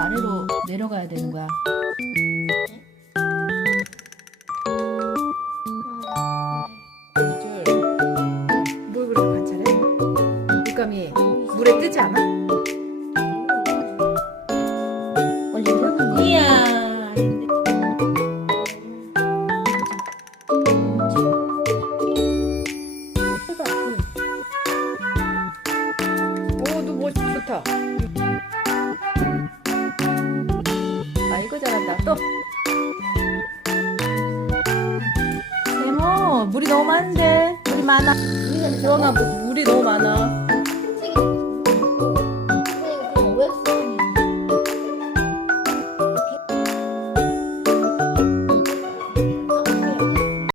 아래로 내려가야 되는 거야. 줄. 뭘 그렇게 관찰해? 물감이 물에 뜨지 않아? 원래 이러는 거. 이야. 오, 너 멋, 좋다. 아, 이거 잘한다. 또. 세모, 물이 너무 많은데. 물이 많아. 물- 물이 너무 많아.